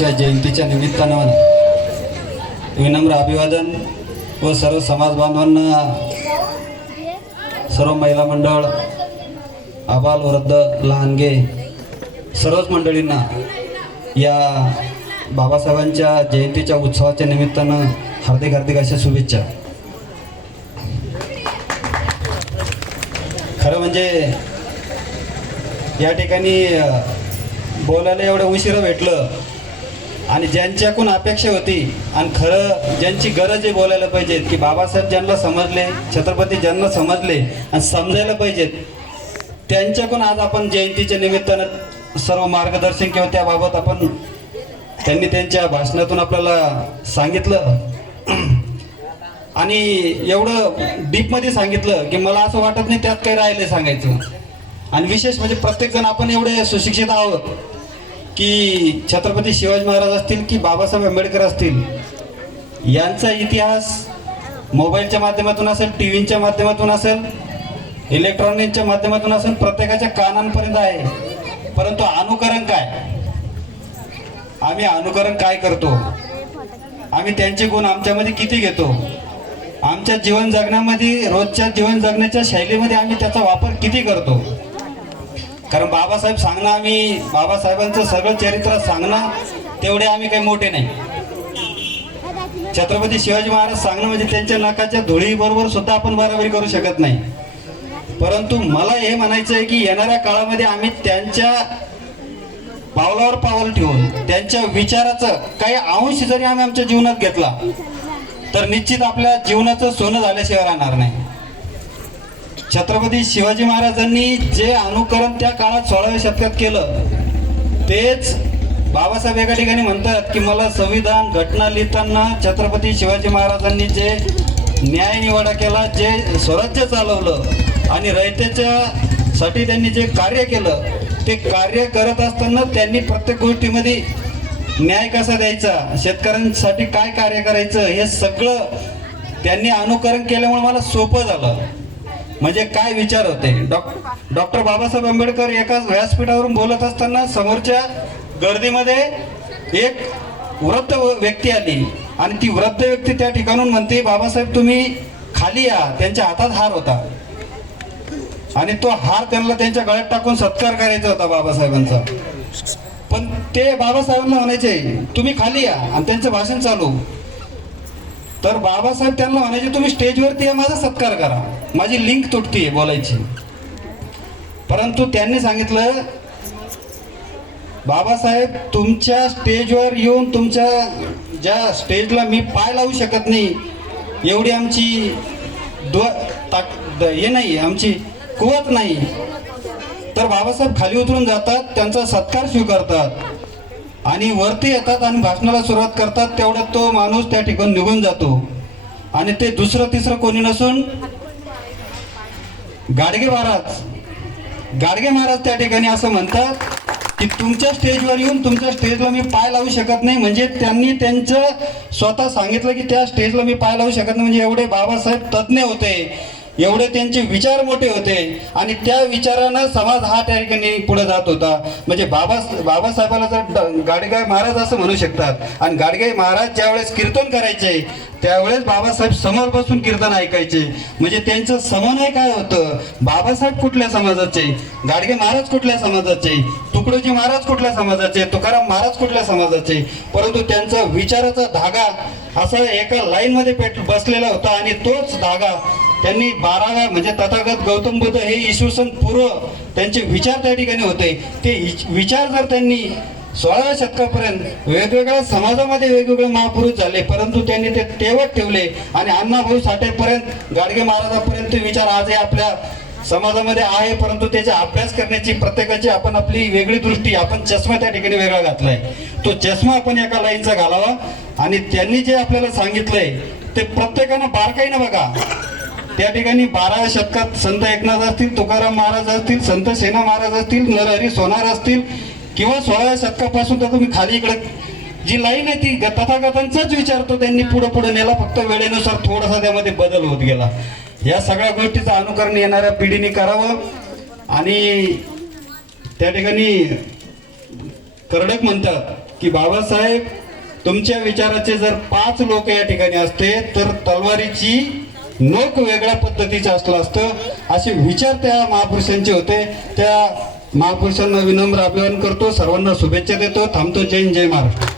जयंतीच्या निमित्तानं विनम्र अभिवादन व सर्व समाज बांधवांना, सर्व महिला मंडळ, आबाल वृद्ध लहानगे सर्वच मंडळींना या बाबासाहेबांच्या जयंतीच्या उत्सवाच्या निमित्तानं हार्दिक हार्दिक अशा शुभेच्छा. खरं म्हणजे या ठिकाणी बोलायला एवढं उशिरा भेटलं आणि ज्यांच्याकडून अपेक्षा होती आणि खरं ज्यांची गरज आहे बोलायला पाहिजेत की बाबासाहेब ज्यांना समजले, छत्रपती ज्यांना समजले आणि समजायला पाहिजेत, त्यांच्याकडून आज आपण जयंतीच्या निमित्तानं सर्व मार्गदर्शन किंवा त्याबाबत आपण त्यांनी त्यांच्या भाषणातून आपल्याला सांगितलं आणि एवढं डीपमध्ये सांगितलं की मला असं वाटत नाही त्यात काही राहिले सांगायचं. आणि विशेष म्हणजे प्रत्येकजण आपण एवढे सुशिक्षित आहोत की छत्रपती शिवाजी महाराज असतील की बाबासाहेब आंबेडकर असतील, यांचा इतिहास मोबाईलच्या माध्यमातून असेल, टी व्हीच्या माध्यमातून असेल, इलेक्ट्रॉनिकच्या माध्यमातून असेल, प्रत्येकाच्या कानांपर्यंत आहे. परंतु अनुकरण काय, आम्ही अनुकरण काय करतो, आम्ही त्यांचे गुण आमच्यामध्ये किती घेतो, आमच्या जीवन जगण्यामध्ये, रोजच्या जीवन जगण्याच्या शैलीमध्ये आम्ही त्याचा वापर किती करतो. कारण बाबासाहेब सांगणं, आम्ही बाबासाहेबांचं सगळं चरित्र सांगणं तेवढे आम्ही काही मोठे नाही. छत्रपती शिवाजी महाराज सांगणं म्हणजे त्यांच्या नाकाच्या धुळीबरोबर सुद्धा आपण बराबरी करू शकत नाही. परंतु मला हे म्हणायचं आहे की येणाऱ्या काळामध्ये आम्ही त्यांच्या पावलावर पाऊल ठेवून त्यांच्या विचाराचं काही अंश जरी आम्ही आमच्या जीवनात घेतला तर निश्चित आपल्या जीवनाचं सोनं झाल्याशिवाय राहणार नाही. छत्रपती शिवाजी महाराजांनी जे अनुकरण त्या काळात 16व्या शतकात केलं तेच बाबासाहेब एका ठिकाणी म्हणतात की मला संविधान घटना लिहिताना छत्रपती शिवाजी महाराजांनी जे न्याय निवाडा केला, जे स्वराज्य चालवलं आणि रयतेच्या साठी त्यांनी जे कार्य केलं, ते कार्य करत असताना त्यांनी प्रत्येक गोष्टीमध्ये न्याय कसा द्यायचा, शेतकऱ्यांसाठी काय कार्य करायचं, हे सगळं त्यांनी अनुकरण केल्यामुळे मला सोपं झालं. म्हणजे काय विचार होते. डॉक्टर बाबासाहेब आंबेडकर एकाच व्यासपीठावरून बोलत असताना समोरच्या गर्दीमध्ये एक वृद्ध व्यक्ती आली आणि ती वृद्ध व्यक्ती त्या ठिकाणून म्हणते, बाबासाहेब तुम्ही खाली या. त्यांच्या हातात हार होता आणि तो हार त्यांना त्यांच्या गळ्यात टाकून सत्कार करायचा होता बाबासाहेबांचा. पण ते बाबासाहेबांना म्हणायचे तुम्ही खाली या आणि त्यांचं भाषण चालू. तर बाबासाहेब त्यांना म्हणायचे तुम्ही स्टेजवरती या, माझा सत्कार करा, माझी लिंक तुटतीये बोलायची. परंतु त्यांनी सांगितलं बाबासाहेब तुमच्या स्टेजवर येऊन तुमच्या ज्या स्टेजला मी पाय लावू शकत नाही एवढी आमची हे नाही, आमची कुवत नाही. तर बाबासाहेब खाली उतरून जातात, त्यांचा सत्कार स्वीकारतात आणि वरती येतात आणि भाषणाला सुरुवात करतात. तेवढ्यात तो माणूस त्या ठिकाणी निघून जातो आणि ते दुसरं तिसरं कोणी नसून गाडगे महाराज त्या ठिकाणी असं म्हणतात की तुमच्या स्टेजवर येऊन तुमच्या स्टेजला मी पाय लावू शकत नाही. म्हणजे त्यांनी त्यांचं स्वतः सांगितलं की त्या स्टेजला मी पाय लावू शकत नाही. म्हणजे एवढे बाबासाहेब तज्ज्ञ होते, एवढे त्यांचे विचार मोठे होते आणि त्या विचारानं समाज हा त्या ठिकाणी पुढे जात होता. म्हणजे बाबासाहेबाला जर गाडगे महाराज असं म्हणू शकतात आणि गाडगे महाराज ज्यावेळेस कीर्तन करायचे त्यावेळेस बाबासाहेब समोर बसून कीर्तन ऐकायचे. म्हणजे त्यांचं समन्वय काय होतं, बाबासाहेब कुठल्या समाजाचे, गाडगे महाराज कुठल्या समाजाचे, तुकडोजी महाराज कुठल्या समाजाचे, तुकाराम महाराज कुठल्या समाजाचे, परंतु त्यांचा विचाराचा धागा असा एका लाईनमध्ये बसलेला होता आणि तोच धागा त्यांनी 12व्या म्हणजे तथागत गौतम बुद्ध हे इसवी पूर्व त्यांचे विचार त्या ठिकाणी होते. ते विचार जर त्यांनी 16व्या शतकापर्यंत वेगवेगळ्या समाजामध्ये वेगवेगळे महापुरुष झाले, परंतु त्यांनी ते तेवत ठेवले आणि अण्णाभाऊ साठेपर्यंत, गाडगे महाराजांपर्यंत ते विचार आजही आपल्या समाजामध्ये आहे. परंतु त्याचा अभ्यास करण्याची प्रत्येकाची आपण आपली वेगळी दृष्टी, आपण चष्मा त्या ठिकाणी वेगळा घातलाय. तो चष्मा आपण एका लाईनचा घालावा आणि त्यांनी जे आपल्याला सांगितलंय ते प्रत्येकानं बारकाईनं बघा. त्या ठिकाणी 12व्या शतकात संत एकनाथ असतील, तुकाराम महाराज असतील, संत सेना महाराज असतील, नरहरी सोनार असतील किंवा 16व्या शतकापासून तर तुम्ही खाली इकडे जी लाईन आहे ती तथागतांचाच विचारतो त्यांनी पुढे नेला, फक्त वेळेनुसार थोडासा त्यामध्ये बदल होत गेला. या सगळ्या गोष्टीचं अनुकरण येणाऱ्या पिढीने करावं आणि त्या ठिकाणी कर्डक म्हणतात की बाबासाहेब तुमच्या विचाराचे जर 5 लोक या ठिकाणी असते तर तलवारीची नोक वेगळ्या पद्धतीचं असलं असतं, असे विचार त्या महापुरुषांचे होते. त्या महापुरुषांना विनम्र अभिवादन करतो, सर्वांना शुभेच्छा देतो. थांबतो. जय हिंद, जय महाराष्ट्र.